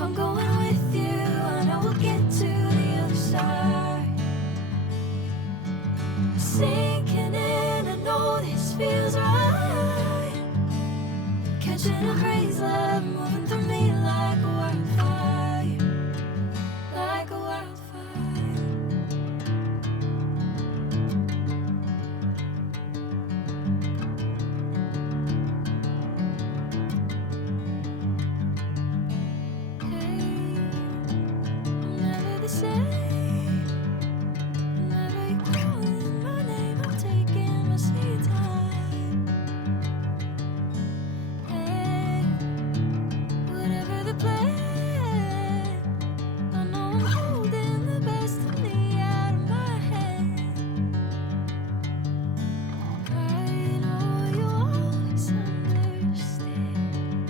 If I'm going with you, I know we'll get to the other side. Sinking in, I know this feels right. Catching a crazy love moving through me like a wildfire, like a wildfire. Hey, I'm never the same. Whenever you're calling my name, I'm taking my sweet time. Hey, whatever the plan, I know I'm holding the best of me out of my hand. I know you always understand.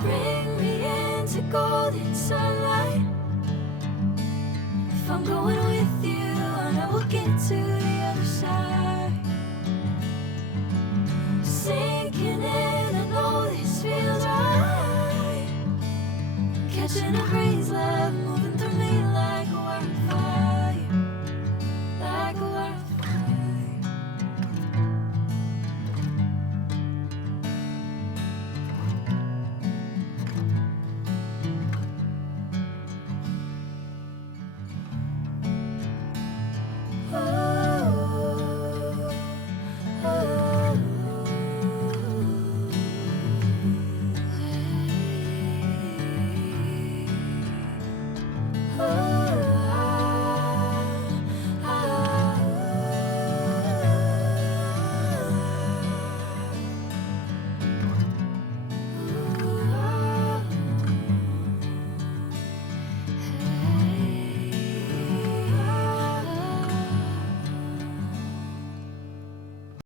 Bring me into golden sunlight. If I'm going with you, I know we'll get to the other side. Sinking in, I know this feels right. Catching a